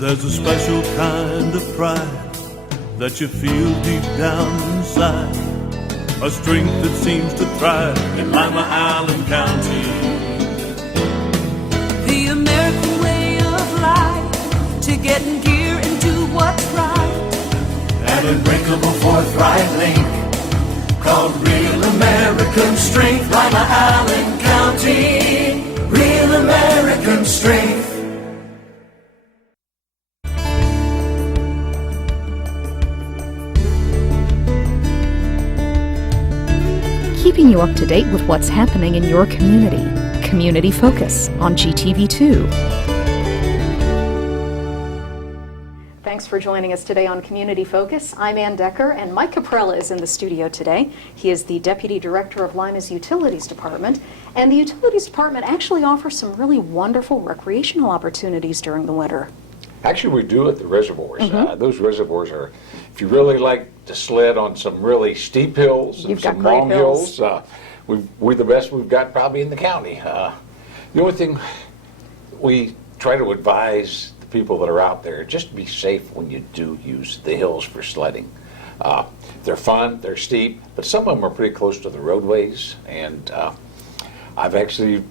There's a special kind of pride that you feel deep down inside, a strength that seems to thrive in Lima, Allen County. The American way of life, to get in gear and do what's right. An unbreakable forthright link called Real American Strength. Lima, Allen County, Real American Strength. Keeping you up to date with what's happening in your community. Community Focus on GTV2. Thanks for joining us today on Community Focus. I'm Ann Decker, and Mike Caprella is in the studio today. He is the Deputy Director of Lima's Utilities Department, and the Utilities Department actually offers some really wonderful recreational opportunities during the winter. Actually, we do at the reservoirs. Those reservoirs are, if you really like to sled on some really steep hills and some long hills, we're the best we've got probably in the county. The only thing we try to advise the people that are out there, just be safe when you do use the hills for sledding. They're fun, they're steep, but some of them are pretty close to the roadways, and I've actually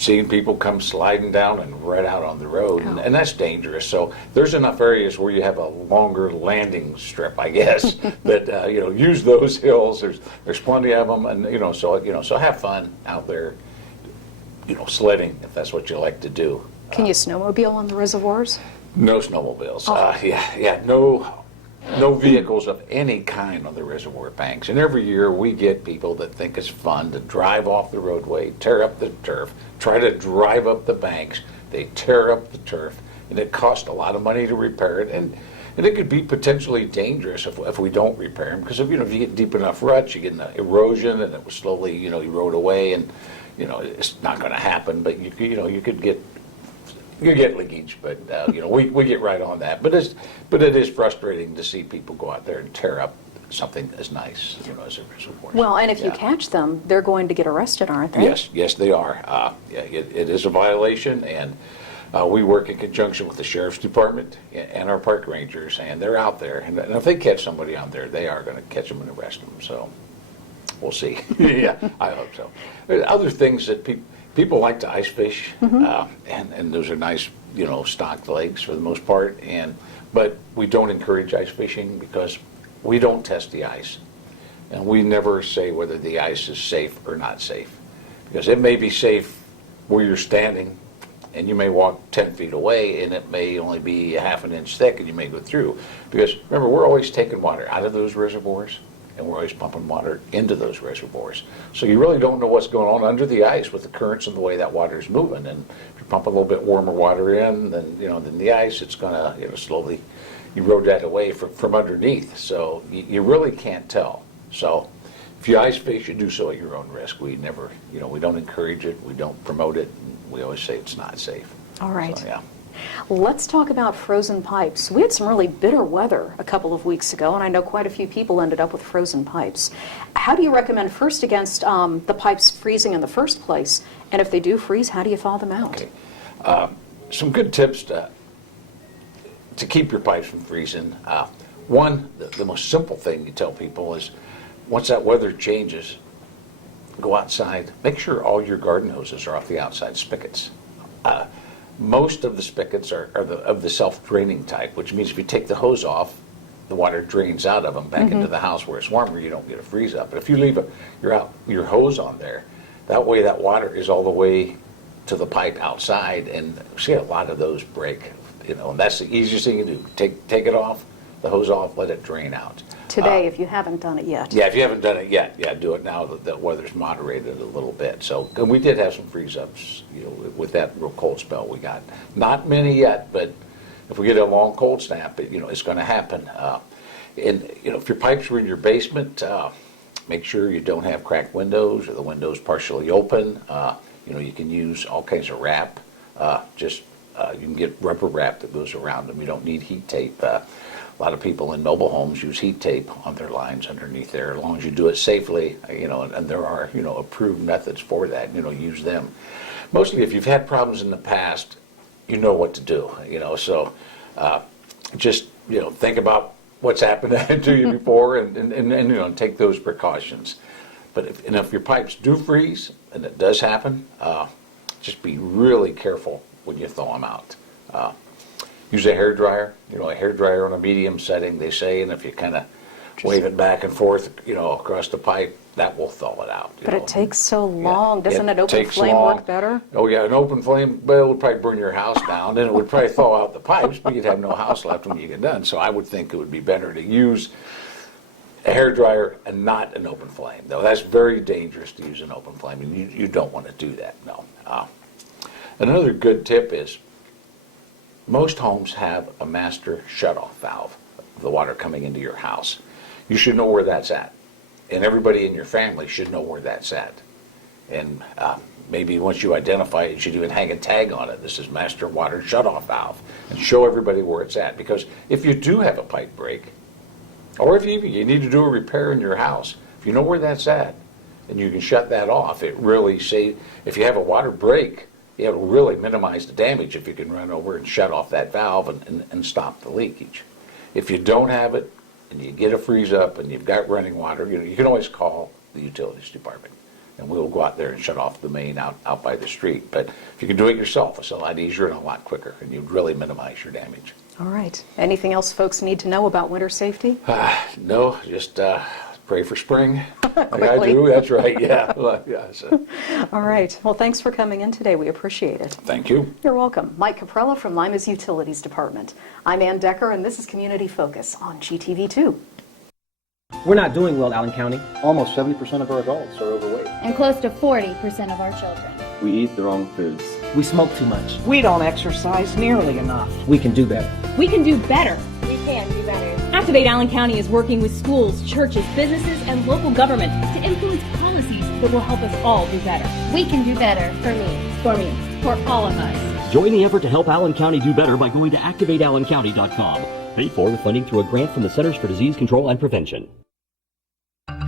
seeing people come sliding down and right out on the road, and that's dangerous. So there's enough areas where you have a longer landing strip, I guess, that use those hills. There's plenty of them, and so have fun out there, sledding if that's what you like to do. Can you snowmobile on the reservoirs? No snowmobiles. Oh. No vehicles of any kind on the reservoir banks. And every year we get people that think it's fun to drive off the roadway, tear up the turf, try to drive up the banks. They tear up the turf, and it costs a lot of money to repair it. And it could be potentially dangerous if we don't repair them, because if you get deep enough ruts, you get an erosion, and it will slowly erode away, and it's not going to happen. But you could get. You get leakage, but we get right on that. But it is frustrating to see people go out there and tear up something as nice, as a reservoir. Well, and if you catch them, they're going to get arrested, aren't they? Yes, they are. It is a violation, and we work in conjunction with the Sheriff's Department and our park rangers, and they're out there. And if they catch somebody out there, they are going to catch them and arrest them. So we'll see. Yeah, I hope so. There's other things that people like to ice fish, and those are nice, stocked lakes for the most part. But we don't encourage ice fishing because we don't test the ice, and we never say whether the ice is safe or not safe, because it may be safe where you're standing, and you may walk 10 feet away, and it may only be a half an inch thick, and you may go through. Because remember, we're always taking water out of those reservoirs, and we're always pumping water into those reservoirs. So you really don't know what's going on under the ice with the currents and the way that water is moving. And if you pump a little bit warmer water in than the ice, it's going to slowly erode that away from underneath. So you really can't tell. So if you ice fish, you do so at your own risk. We never, we don't encourage it. We don't promote it. We always say it's not safe. All right. So, yeah. Let's talk about frozen pipes. We had some really bitter weather a couple of weeks ago, and I know quite a few people ended up with frozen pipes. How do you recommend first against the pipes freezing in the first place? And if they do freeze, how do you thaw them out? Okay. Some good tips to keep your pipes from freezing. One, the most simple thing you tell people is once that weather changes, go outside. Make sure all your garden hoses are off the outside spigots. Most of the spigots are of the self-draining type, which means if you take the hose off, the water drains out of them back into the house where it's warmer. You don't get a freeze up. But if you leave your hose on there, that way that water is all the way to the pipe outside, and see a lot of those break. And that's the easiest thing you do. Take it off, the hose off, let it drain out. Today, if you haven't done it yet. Yeah, if you haven't done it yet, do it now that the weather's moderated a little bit. So, and we did have some freeze-ups, with that real cold spell we got. Not many yet, but if we get a long cold snap, it's going to happen. And if your pipes are in your basement, make sure you don't have cracked windows or the windows partially open. You can use all kinds of wrap. You can get rubber wrap that goes around them. You don't need heat tape. A lot of people in mobile homes use heat tape on their lines underneath there, as long as you do it safely, and there are, approved methods for that, use them. Mostly if you've had problems in the past, you know what to do, so Just, think about what's happened to you before and take those precautions. But if your pipes do freeze, and it does happen, just be really careful when you thaw them out. Use a hairdryer, a hairdryer on a medium setting, they say, and if you kind of wave it back and forth, across the pipe, that will thaw it out. But it takes so long. Yeah, Doesn't an open takes flame long. work better? Oh yeah, an open flame, well, it would probably burn your house down, and it would probably thaw out the pipes, but you'd have no house left when you get done. So I would think it would be better to use a hairdryer and not an open flame. Though that's very dangerous to use an open flame, and you don't want to do that, no. Another good tip is most homes have a master shutoff valve of the water coming into your house. You should know where that's at. And everybody in your family should know where that's at. And maybe once you identify it, you should even hang a tag on it. This is master water shutoff valve. And show everybody where it's at. Because if you do have a pipe break, or if you need to do a repair in your house, if you know where that's at, and you can shut that off, it really if you have a water break, it'll really minimize the damage if you can run over and shut off that valve and stop the leakage. If you don't have it, and you get a freeze up and you've got running water, you can always call the utilities department, and we'll go out there and shut off the main out by the street. But if you can do it yourself, it's a lot easier and a lot quicker, and you'd really minimize your damage. All right. Anything else folks need to know about winter safety? No, just pray for spring. Like I do, that's right, yeah. All right. Well, thanks for coming in today. We appreciate it. Thank you. You're welcome. Mike Caprella from Lima's Utilities Department. I'm Ann Decker, and this is Community Focus on GTV2. We're not doing well, Allen County. Almost 70% of our adults are overweight. And close to 40% of our children. We eat the wrong foods. We smoke too much. We don't exercise nearly enough. We can do better. We can do better. We can do better. Activate Allen County is working with schools, churches, businesses, and local government to influence policies that will help us all do better. We can do better for me, for all of us. Join the effort to help Allen County do better by going to activateallencounty.com. Paid for with funding through a grant from the Centers for Disease Control and Prevention.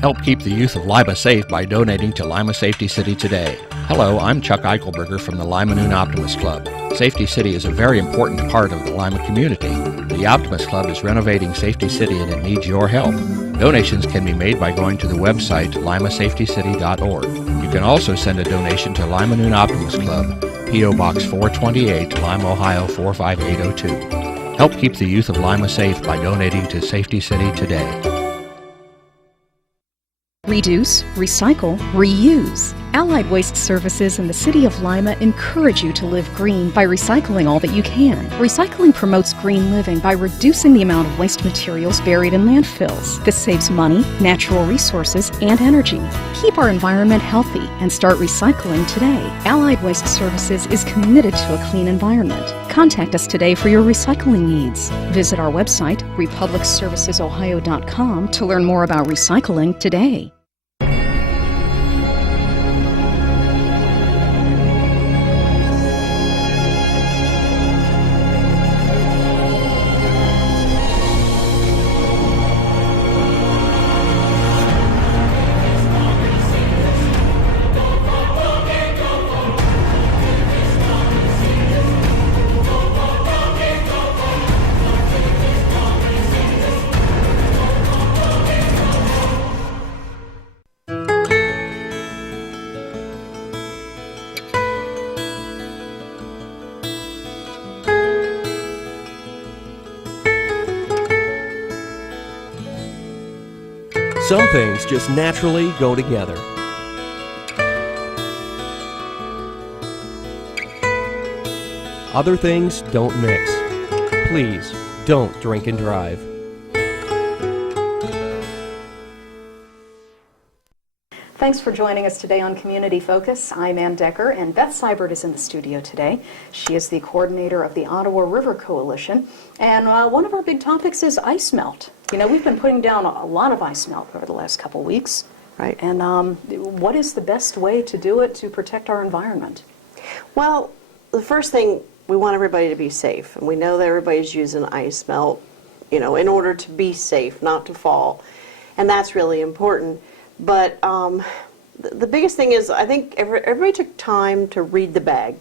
Help keep the youth of Lima safe by donating to Lima Safety City today. Hello, I'm Chuck Eichelberger from the Lima Noon Optimist Club. Safety City is a very important part of the Lima community. The Optimist Club is renovating Safety City and it needs your help. Donations can be made by going to the website limasafetycity.org. You can also send a donation to Lima Noon Optimist Club, P.O. Box 428, Lima, Ohio 45802. Help keep the youth of Lima safe by donating to Safety City today. Reduce, recycle, reuse. Allied Waste Services and the City of Lima encourage you to live green by recycling all that you can. Recycling promotes green living by reducing the amount of waste materials buried in landfills. This saves money, natural resources, and energy. Keep our environment healthy and start recycling today. Allied Waste Services is committed to a clean environment. Contact us today for your recycling needs. Visit our website, republicservicesohio.com, to learn more about recycling today. Some things just naturally go together. Other things don't mix. Please, don't drink and drive. Thanks for joining us today on Community Focus. I'm Ann Decker, and Beth Seibert is in the studio today. She is the coordinator of the Ottawa River Coalition, and one of our big topics is ice melt. You know, we've been putting down a lot of ice melt over the last couple weeks. Right. And what is the best way to do it to protect our environment? Well, the first thing, we want everybody to be safe, and we know that everybody's using ice melt, in order to be safe, not to fall, and that's really important. But the biggest thing is, I think everybody took time to read the bag.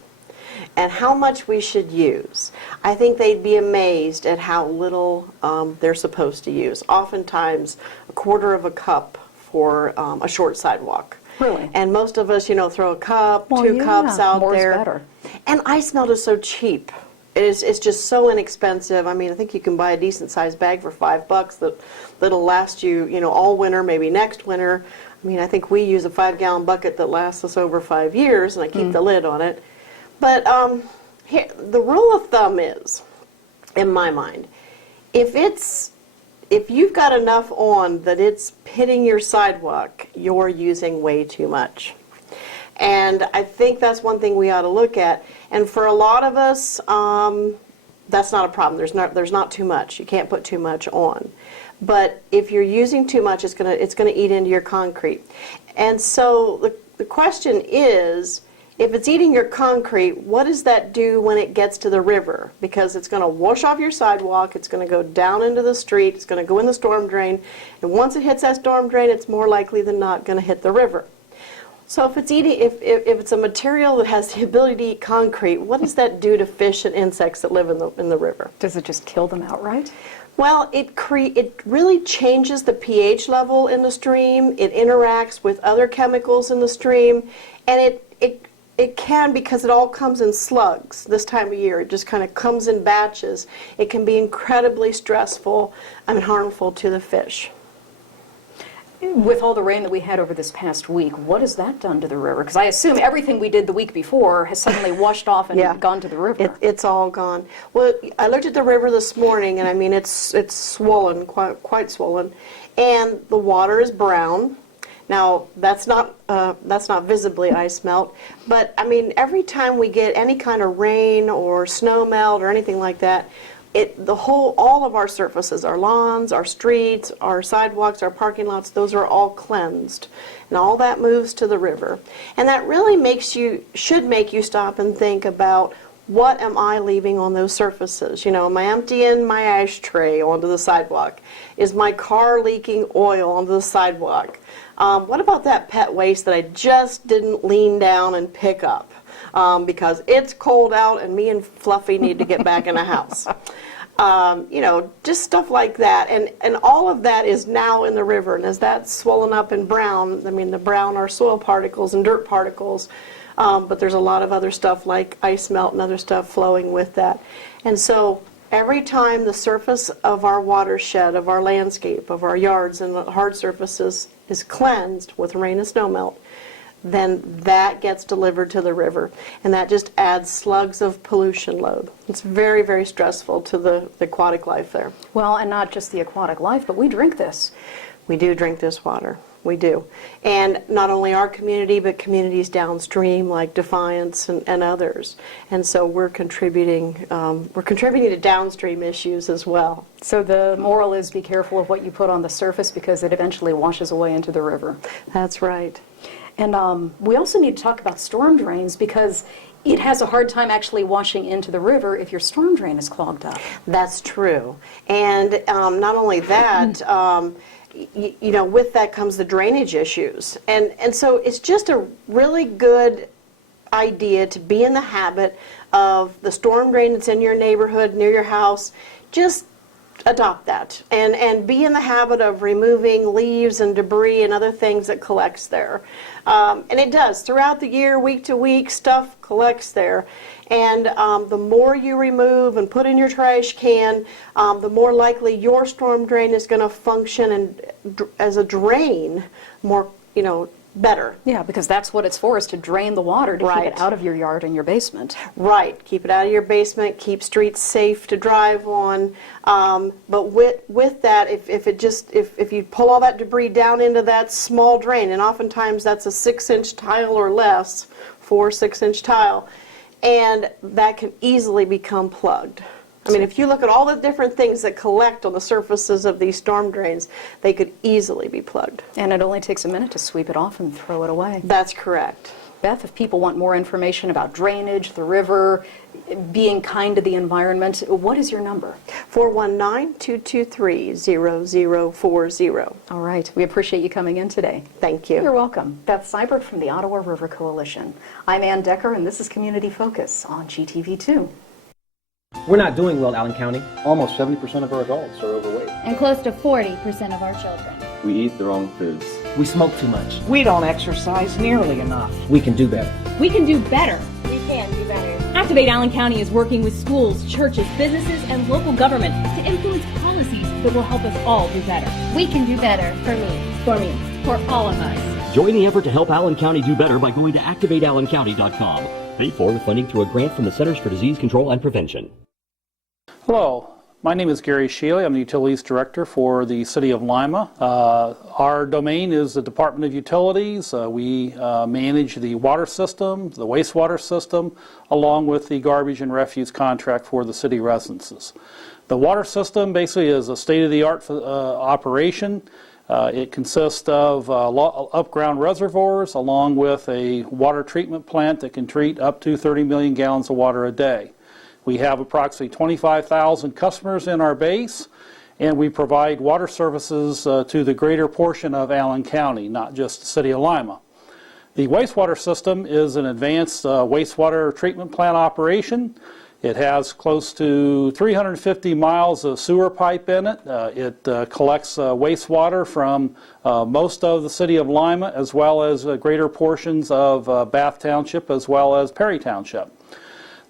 and how much we should use, I think they'd be amazed at how little they're supposed to use. Oftentimes, a quarter of a cup for a short sidewalk. Really? And most of us, throw a cup, Well, 2 yeah, cups out more is there. better. And ice melt is so cheap. It's just so inexpensive. I mean, I think you can buy a decent sized bag for $5 that'll last you, all winter, maybe next winter. I mean, I think we use a 5-gallon bucket that lasts us over 5 years, and I keep the lid on it. But here, the rule of thumb is, in my mind, if you've got enough on that it's hitting your sidewalk, you're using way too much. And I think that's one thing we ought to look at. And for a lot of us, that's not a problem. There's not too much. You can't put too much on. But if you're using too much, it's gonna eat into your concrete. And so the question is, if it's eating your concrete, what does that do when it gets to the river? Because it's going to wash off your sidewalk, it's going to go down into the street, it's going to go in the storm drain, and once it hits that storm drain, it's more likely than not going to hit the river. So if it's a material that has the ability to eat concrete, what does that do to fish and insects that live in the river? Does it just kill them outright? Well, it really changes the pH level in the stream. It interacts with other chemicals in the stream, and it can, because it all comes in slugs this time of year. It just kind of comes in batches. It can be incredibly stressful and harmful to the fish. With all the rain that we had over this past week, what has that done to the river? Because I assume everything we did the week before has suddenly washed off and gone to the river. It's all gone. Well, I looked at the river this morning, and I mean, it's swollen, quite swollen, and the water is brown. Now, that's not visibly ice melt, but I mean, every time we get any kind of rain or snow melt or anything like that, all of our surfaces, our lawns, our streets, our sidewalks, our parking lots, those are all cleansed, and all that moves to the river. And that really should make you stop and think about, what am I leaving on those surfaces? Am I emptying my ashtray onto the sidewalk? Is my car leaking oil onto the sidewalk? What about that pet waste that I just didn't lean down and pick up because it's cold out and me and Fluffy need to get back in the house? Just stuff like that. And all of that is now in the river. And as that's swollen up in brown, I mean, the brown are soil particles and dirt particles, but there's a lot of other stuff like ice melt and other stuff flowing with that. And so every time the surface of our watershed, of our landscape, of our yards and the hard surfaces is cleansed with rain and snow melt, then that gets delivered to the river, and that just adds slugs of pollution load. It's very, very stressful to the aquatic life there. Well, and not just the aquatic life, but we drink this. We do drink this water. We do. And not only our community, but communities downstream like Defiance and others. And so we're contributing to downstream issues as well. So the moral is, be careful of what you put on the surface, because it eventually washes away into the river. That's right. And we also need to talk about storm drains, because it has a hard time actually washing into the river if your storm drain is clogged up. That's true. And not only that, with that comes the drainage issues. And so it's just a really good idea to be in the habit of the storm drain that's in your neighborhood, near your house. Just adopt that and be in the habit of removing leaves and debris and other things that collects there. And it does. Throughout the year, week to week, stuff collects there. And the more you remove and put in your trash can, the more likely your storm drain is going to function as a drain more, better. Yeah, because that's what it's for, is to drain the water, to keep it out of your yard and your basement. Right. Keep it out of your basement, keep streets safe to drive on. But with that, if you pull all that debris down into that small drain, and oftentimes that's a 6-inch tile or less, 4 6-inch tile, and that can easily become plugged. I mean, if you look at all the different things that collect on the surfaces of these storm drains, they could easily be plugged. And it only takes a minute to sweep it off and throw it away. That's correct. Beth, if people want more information about drainage, the river, being kind to the environment, what is your number? 419-223-0040. All right. We appreciate you coming in today. Thank you. You're welcome. Beth Seibert from the Ottawa River Coalition. I'm Ann Decker, and this is Community Focus on GTV2. We're not doing well, Allen County. Almost 70% of our adults are overweight. And close to 40% of our children. We eat the wrong foods. We smoke too much. We don't exercise nearly enough. We can do better. We can do better. We can do better. Activate Allen County is working with schools, churches, businesses, and local government to influence policies that will help us all do better. We can do better for me. For me. For all of us. Join the effort to help Allen County do better by going to activateallencounty.com. Paid for with funding through a grant from the Centers for Disease Control and Prevention. Hello, my name is Gary Shealy. I'm the Utilities Director for the City of Lima. Our domain is the Department of Utilities. We manage the water system, the wastewater system, along with the garbage and refuse contract for the city residences. The water system basically is a state-of-the-art operation. It consists of up-ground reservoirs along with a water treatment plant that can treat up to 30 million gallons of water a day. We have approximately 25,000 customers in our base, and we provide water services to the greater portion of Allen County, not just the City of Lima. The wastewater system is an advanced wastewater treatment plant operation. It has close to 350 miles of sewer pipe in it. It collects wastewater from most of the City of Lima, as well as greater portions of Bath Township, as well as Perry Township.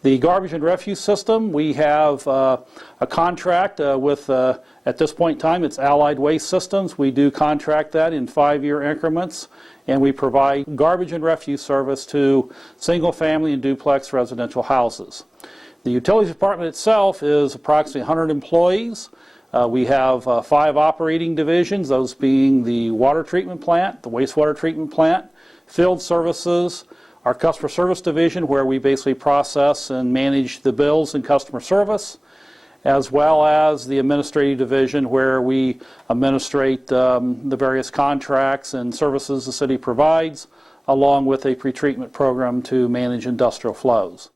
The garbage and refuse system, we have a contract with, at this point in time, it's Allied Waste Systems. We do contract that in 5-year increments, and we provide garbage and refuse service to single-family and duplex residential houses. The Utilities Department itself is approximately 100 employees. We have 5 operating divisions, those being the water treatment plant, the wastewater treatment plant, field services, our customer service division, where we basically process and manage the bills and customer service, as well as the administrative division, where we administrate the various contracts and services the city provides, along with a pretreatment program to manage industrial flows.